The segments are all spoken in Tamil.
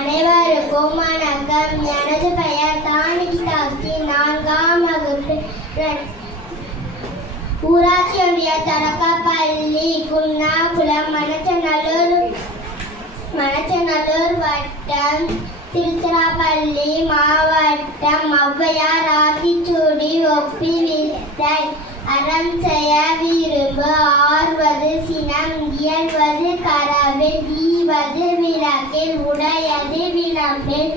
அனைவருக்கும் வணக்கம். எனது பெயர் தானிக் தாக்கி நான்காம் வகுப்பு ஊராட்சி ஒன்றிய தொடக்கப்பள்ளி குன்னாகுளம் மணச்சநல்லூர் மணச்சநல்லூர் வட்டம் திருச்சிராப்பள்ளி மாவட்டம் ஔவையார் ஆத்திச்சூடி ஒப்பி வித்தை அறம் செய்ய விரும்பு ஆர்வது இயல்வது கரவில் ஈவது விளக்கில் உடையது விளம்பில்.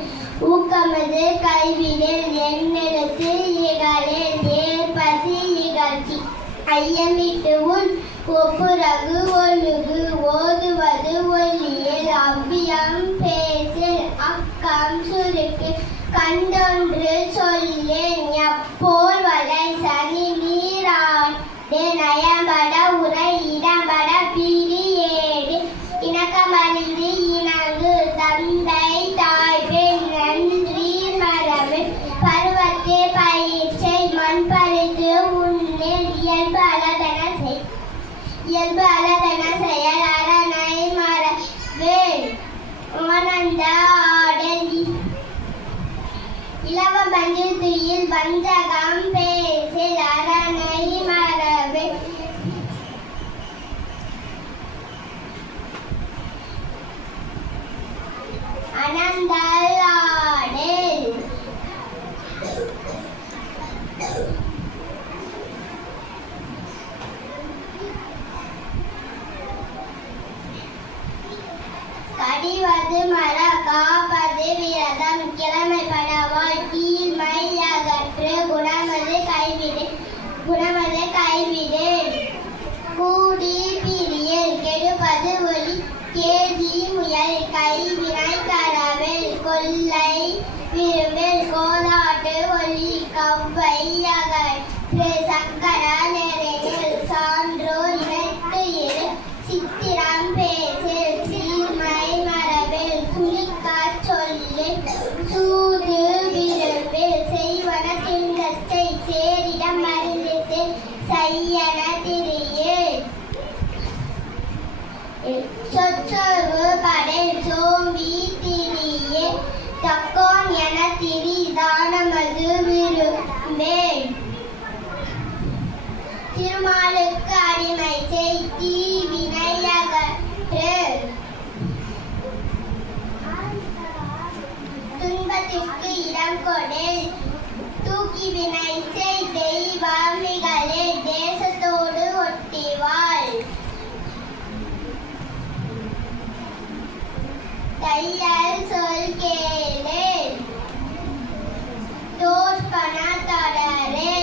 ஊக்கமது கைவிடில் எண்ணெழுத்து இகழில் ஏற்பது இகழ்ச்சி. ஐயமிட்டு உன் ஒப்புரகு ஒழுகு ஓதுவது ஒல்லியில். அவ்வியம் பேசில் அக்கம் சுருக்கு கண்டொன்று சொல்லேன். எப்போல் வளை சனி நீராடே நயமட இயல்பு அலதன செயல் அரணை மரவேல் ஆனந்த ஆடல். இலவ பஞ்சில் துயில் வஞ்சகம் பேசில் அரணை மரவே அனந்தால் ஆடல் கடிவது மர காப்பது விரதம் கிழமைப்படவாய் தீமை அகற்று குணமது கைவிடு குணமது கைவிடு. கூடி பிரியல் கெடுப்பது ஒளி கேதி முயல் கைவினை கரவில் கொல்லை விரும்பில் கோலாட்டு ஒளி கவ்வை செய்யன திரியே சொச்சொரு படை சோம்பி திரியே தக்கோன் என திரி தானமது விரும்பேன் திருமாலுக்கு அடிமை செய் தையல் சொல் கேளு தோஷ்பன தொடரே